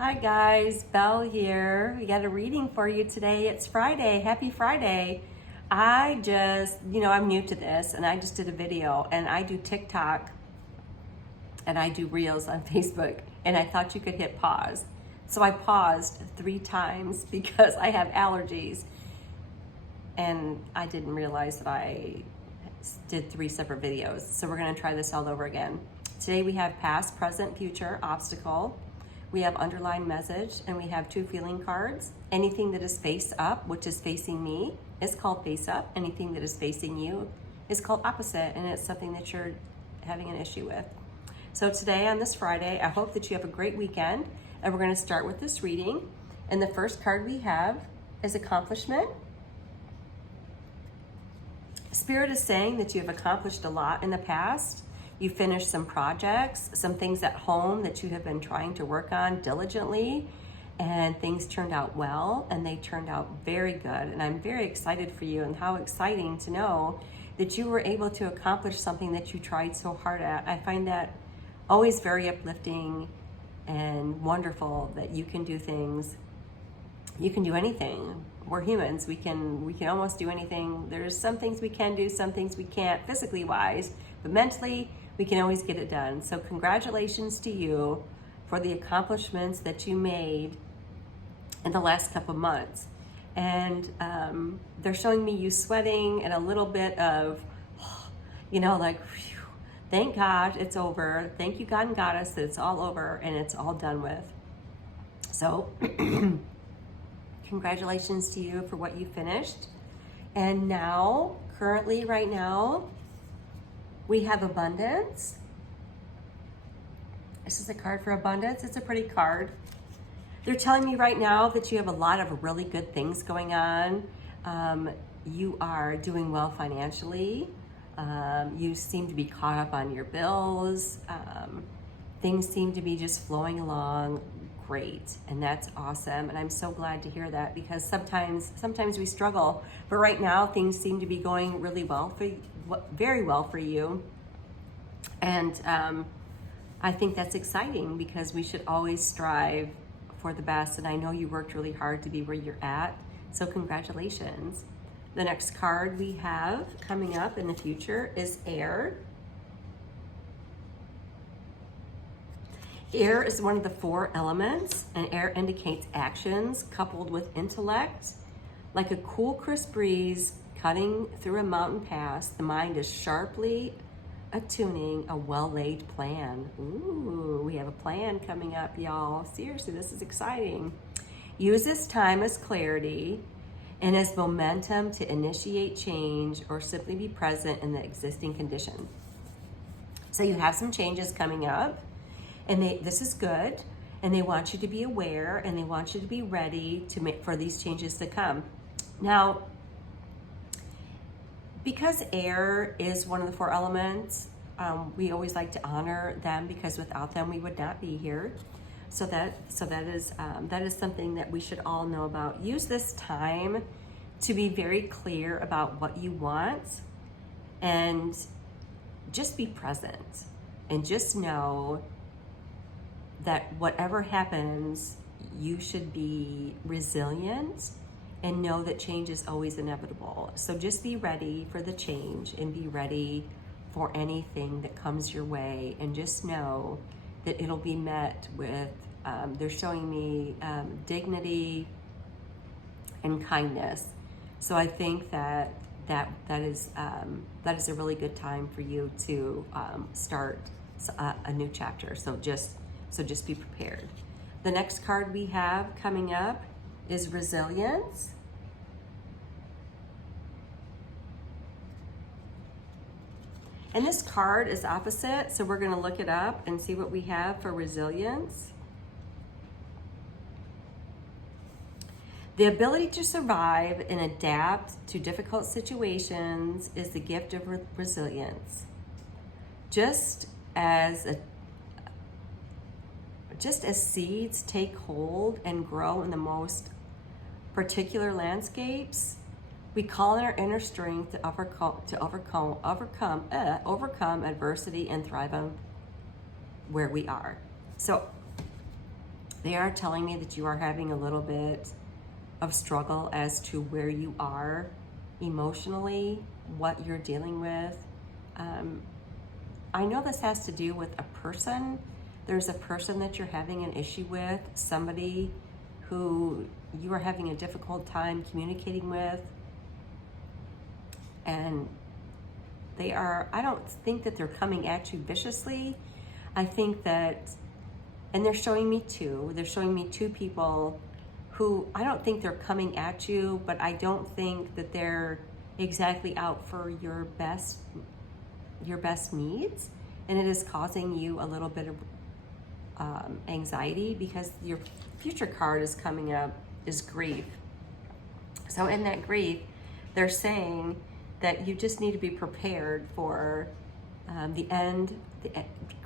Hi guys, Belle here. We got a reading for you today. It's Friday. Happy Friday. I'm new to this and I just did a video and I do TikTok and I do Reels on Facebook and I thought you could hit pause. So I paused 3 times because I have allergies and I didn't realize that I did 3 separate videos. So we're gonna try this all over again. Today we have past, present, future, obstacle. We have underlined message and we have 2 feeling cards. Anything that is face up, which is facing me, is called face up. Anything that is facing you is called opposite, and it's something that you're having an issue with. So today on this Friday, I hope that you have a great weekend, and we're gonna start with this reading. And the first card we have is accomplishment. Spirit is saying that you have accomplished a lot in the past. You finished some projects, some things at home that you have been trying to work on diligently, and things turned out well, and they turned out very good. And I'm very excited for you, and how exciting to know that you were able to accomplish something that you tried so hard at. I find that always very uplifting and wonderful that you can do things. You can do anything. We're humans. We can almost do anything. There's some things we can do, some things we can't physically wise, but mentally we can always get it done. So congratulations to you for the accomplishments that you made in the last couple months. And they're showing me you sweating and a little bit of, like, whew, thank God it's over. Thank you, God and Goddess, that it's all over and it's all done with. So congratulations to you for what you finished. And now, currently right now, we have abundance. This is a card for abundance. It's a pretty card. They're telling me right now that you have a lot of really good things going on. You are doing well financially. You seem to be caught up on your bills. Things seem to be just flowing along great, and that's awesome. And I'm so glad to hear that, because sometimes we struggle, but right now things seem to be going really well for you, very well for you. And I think that's exciting, because we should always strive for the best. And I know you worked really hard to be where you're at. So congratulations. The next card we have coming up in the future is air. Air is one of the 4 elements, and air indicates actions coupled with intellect. Like a cool, crisp breeze cutting through a mountain pass, the mind is sharply attuning a well-laid plan. Ooh, we have a plan coming up, y'all. Seriously, this is exciting. Use this time as clarity and as momentum to initiate change or simply be present in the existing condition. So you have some changes coming up, and this is good, and they want you to be aware, and they want you to be ready for these changes to come. Now, because air is one of the 4 elements, we always like to honor them, because without them we would not be here. So that is something that we should all know about. Use this time to be very clear about what you want, and just be present, and just know that whatever happens, you should be resilient and know that change is always inevitable. So just be ready for the change and be ready for anything that comes your way, and just know that it'll be met with, they're showing me dignity and kindness. So I think that is a really good time for you to start a new chapter. So just be prepared. The next card we have coming up is resilience. And this card is opposite, so we're going to look it up and see what we have for resilience. The ability to survive and adapt to difficult situations is the gift of resilience. Just as seeds take hold and grow in the most particular landscapes, we call on our inner strength to overcome adversity and thrive on where we are. So They are telling me that you are having a little bit of struggle as to where you are emotionally, what you're dealing with. I know this has to do with a person. There's a person that you're having an issue with, somebody who you are having a difficult time communicating with. And I don't think that they're coming at you viciously. I think that, and they're showing me two people who I don't think they're coming at you, but I don't think that they're exactly out for your best needs. And it is causing you a little bit of anxiety, because your future card is coming up is grief. So in that grief, they're saying that you just need to be prepared for the end.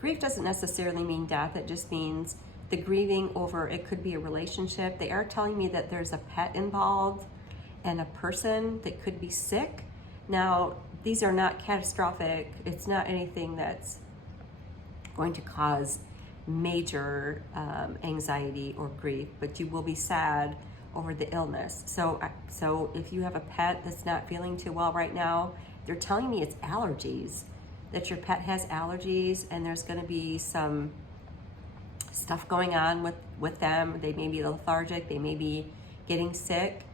Grief doesn't necessarily mean death. It just means the grieving over, it could be a relationship. They are telling me that there's a pet involved and a person that could be sick. Now, these are not catastrophic. It's not anything that's going to cause major anxiety or grief, but you will be sad over the illness. So if you have a pet that's not feeling too well right now, they're telling me it's allergies, that your pet has allergies, and there's going to be some stuff going on with them. They may be lethargic, they may be getting sick.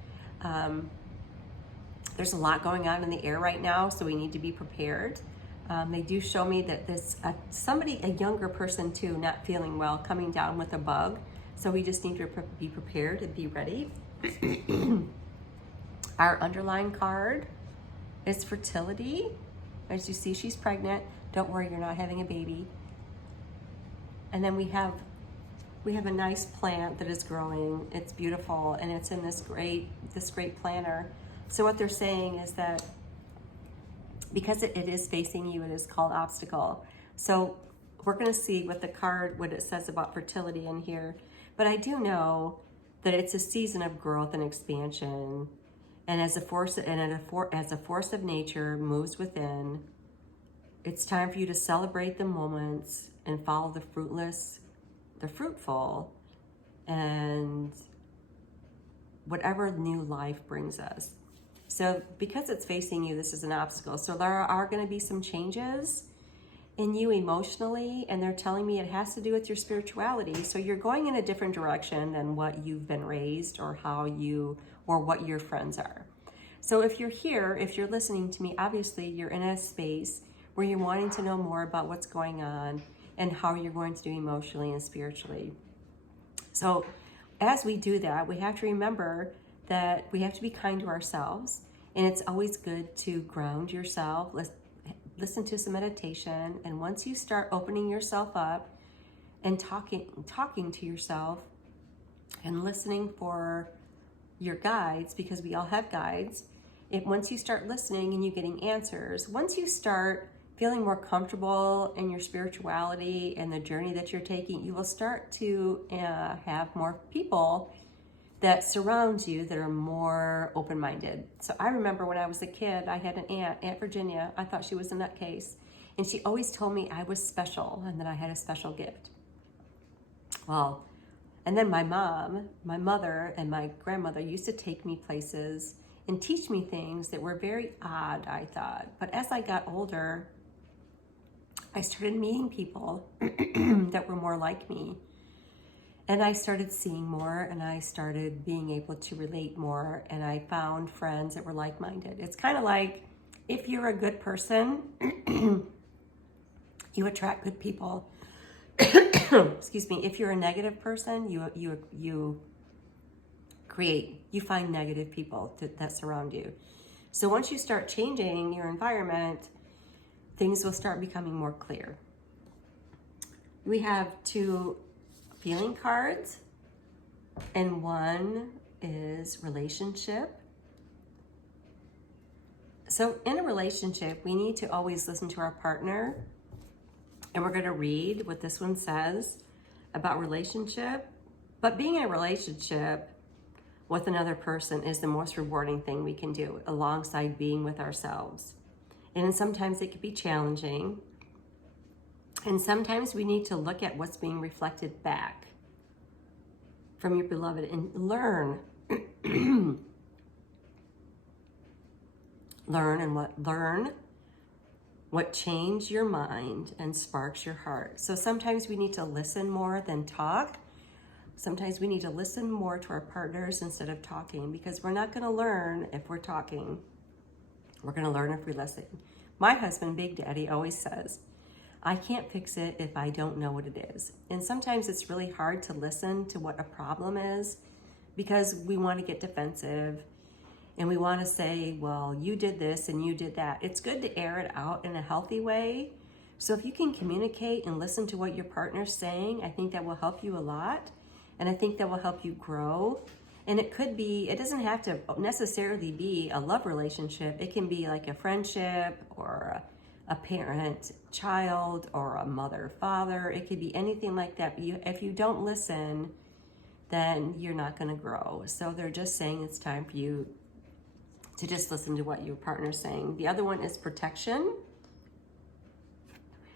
There's a lot going on in the air right now, so we need to be prepared. They do show me that there's a younger person too, not feeling well, coming down with a bug. So we just need to be prepared and be ready. Our underlying card is fertility. As you see, she's pregnant. Don't worry, you're not having a baby. And then we have a nice plant that is growing. It's beautiful, and it's in this great planter. So what they're saying is that because it is facing you, it is called obstacle. So we're going to see with the card what it says about fertility in here. But I do know that it's a season of growth and expansion, and as a force of nature moves within, it's time for you to celebrate the moments and follow the fruitful, and whatever new life brings us. So because it's facing you, this is an obstacle. So there are going to be some changes in you emotionally, and they're telling me it has to do with your spirituality. So you're going in a different direction than what you've been raised, or what your friends are. So if you're here, if you're listening to me, obviously you're in a space where you're wanting to know more about what's going on and how you're going to do emotionally and spiritually. So as we do that, we have to remember that we have to be kind to ourselves, and it's always good to ground yourself. Listen to some meditation, and once you start opening yourself up and talking to yourself and listening for your guides, because we all have guides, once you start listening and you getting answers, once you start feeling more comfortable in your spirituality and the journey that you're taking, you will start to have more people that surround you that are more open-minded. So I remember when I was a kid, I had an Aunt Virginia. I thought she was a nutcase. And she always told me I was special and that I had a special gift. Well, and then my mom, my mother, and my grandmother used to take me places and teach me things that were very odd, I thought. But as I got older, I started meeting people that were more like me. And I started seeing more, and I started being able to relate more, and I found friends that were like-minded. It's kind of like, if you're a good person, you attract good people. Excuse me. If you're a negative person, you find negative people that surround you. So once you start changing your environment, things will start becoming more clear. We have 2 feeling cards, and one is relationship. So in a relationship, we need to always listen to our partner, and we're going to read what this one says about relationship. But being in a relationship with another person is the most rewarding thing we can do, alongside being with ourselves. And sometimes it can be challenging. And sometimes we need to look at what's being reflected back. from your beloved and learn. Learn what changed your mind and sparks your heart. So sometimes we need to listen more than talk. Sometimes we need to listen more to our partners instead of talking, because we're not going to learn if we're talking. We're going to learn if we listen. My husband, Big Daddy, always says, I can't fix it if I don't know what it is. And sometimes it's really hard to listen to what a problem is, because we want to get defensive and we want to say, well, you did this and you did that. It's good to air it out in a healthy way. So if you can communicate and listen to what your partner's saying, I think that will help you a lot. And I think that will help you grow. And it doesn't have to necessarily be a love relationship. It can be like a friendship or a parent, child, or a mother, father. It could be anything like that. But if you don't listen, then you're not going to grow. So they're just saying it's time for you to just listen to what your partner's saying. The other one is protection.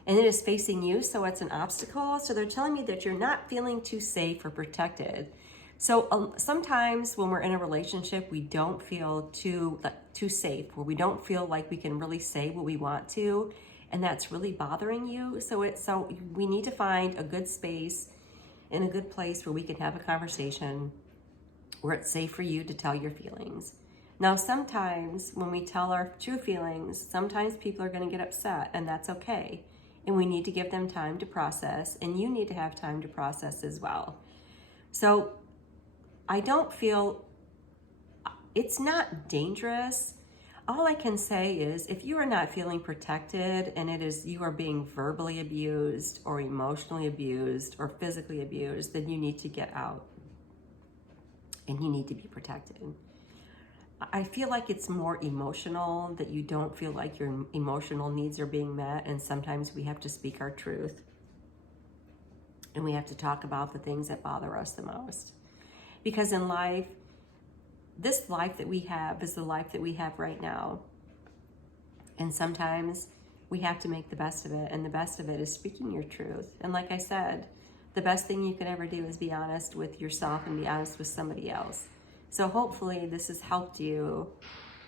And it is facing you, so it's an obstacle. So they're telling me that you're not feeling too safe or protected. So sometimes when we're in a relationship, we don't feel too safe, or we don't feel like we can really say what we want to, and that's really bothering you. So we need to find a good space in a good place where we can have a conversation where it's safe for you to tell your feelings. Now, sometimes when we tell our true feelings, sometimes people are going to get upset, and that's okay. And we need to give them time to process, and you need to have time to process as well. So I don't feel, it's not dangerous. All I can say is, if you are not feeling protected and you are being verbally abused or emotionally abused or physically abused, then you need to get out and you need to be protected. I feel like it's more emotional, that you don't feel like your emotional needs are being met, and sometimes we have to speak our truth and we have to talk about the things that bother us the most. Because in life, this life that we have is the life that we have right now. And sometimes we have to make the best of it, and the best of it is speaking your truth. And like I said, the best thing you can ever do is be honest with yourself and be honest with somebody else. So hopefully this has helped you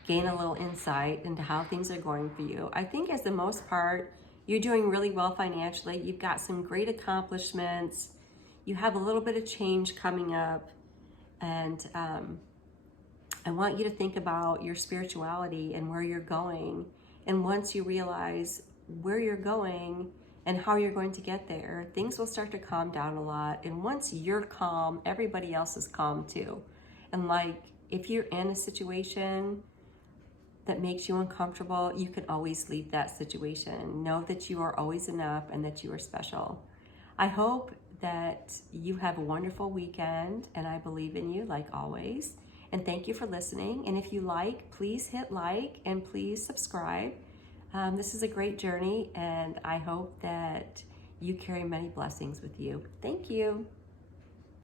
gain a little insight into how things are going for you. I think as the most part, you're doing really well financially. You've got some great accomplishments. You have a little bit of change coming up. And I want you to think about your spirituality and where you're going. And once you realize where you're going and how you're going to get there, things will start to calm down a lot. And once you're calm, everybody else is calm too. And like, if you're in a situation that makes you uncomfortable, you can always leave that situation. Know that you are always enough and that you are special. I hope that you have a wonderful weekend, and I believe in you like always. And thank you for listening. And if you like, please hit like and please subscribe. This is a great journey, and I hope that you carry many blessings with you. Thank you.